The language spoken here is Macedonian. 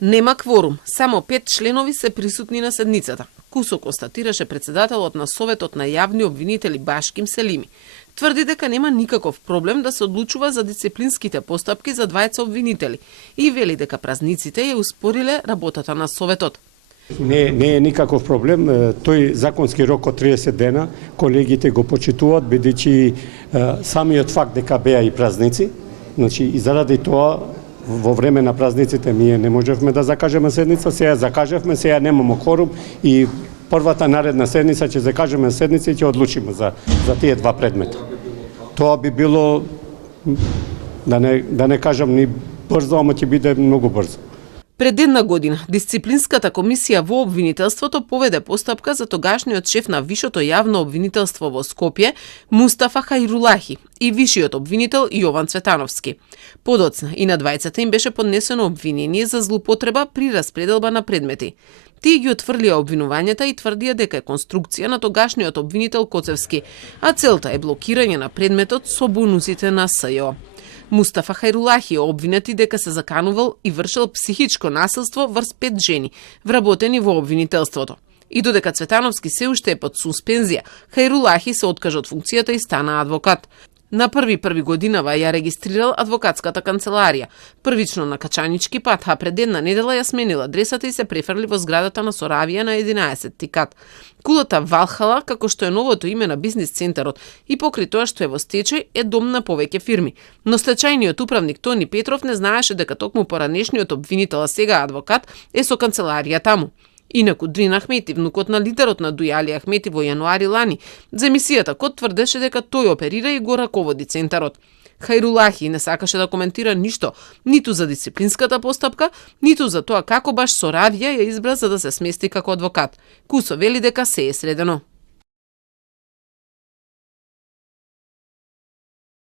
Нема кворум, само 5 членови се присутни на седницата. Кусо констатираше председателот на Советот на јавни обвинители Башким Селими. Тврди дека нема никаков проблем да се одлучува за дисциплинските постапки за двајца обвинители и вели дека празниците ја успориле работата на Советот. Не е никаков проблем. Тој законски рок од 30 дена колегите го почитуваат, бидејќи самиот факт дека беа и празници, значи и заради тоа во време на празниците ние не можевме да закажеме седница, сега закажевме, сега немаме кворум и првата наредна седница ќе закажеме седница и ќе одлучиме за тие два предмета. Тоа би било, да не кажам ни брзо, ама ќе биде многу брзо. Пред една година, дисциплинската комисија во обвинителството поведе постапка за тогашниот шеф на Вишото јавно обвинителство во Скопје, Мустафа Хајрулахи, и вишиот обвинител Јован Цветановски. Подоцна и на двајцата им беше поднесено обвинение за злоупотреба при распределба на предмети. Тие ги отфрлија обвинувањата и тврдија дека е конструкција на тогашниот обвинител Коцевски, а целта е блокирање на предметот со бонусите на СЈО. Мустафа Хајрулахи е обвинет и дека се заканувал и вршил психичко насилство врз 5 жени, вработени во обвинителството. И додека Цветановски се уште е под суспензија, Хајрулахи се откажа од функцијата и стана адвокат. На 1.1. годинава ја регистрирал адвокатската канцеларија, првично на Качанички пат, а пред една недела ја сменила адресата и се префрли во зградата на Соравија на 11 кат. Кулата Валхала, како што е новото име на бизнис центарот, и покри тоа што е во стечај, е дом на повеќе фирми. Но стечајниот управник Тони Петров не знаеше дека токму поранешниот обвинител, а сега адвокат, е со канцеларија таму. Инаку Дрин Ахмети, внукот на лидерот на Дујали Ахмети во јануари лани, за емисијата Код тврдеше дека тој оперира и го раководи центарот. Хајрулахи не сакаше да коментира ништо, ниту за дисциплинската постапка, ниту за тоа како баш Соравија ја избра за да се смести како адвокат. Кусо вели дека се е средено.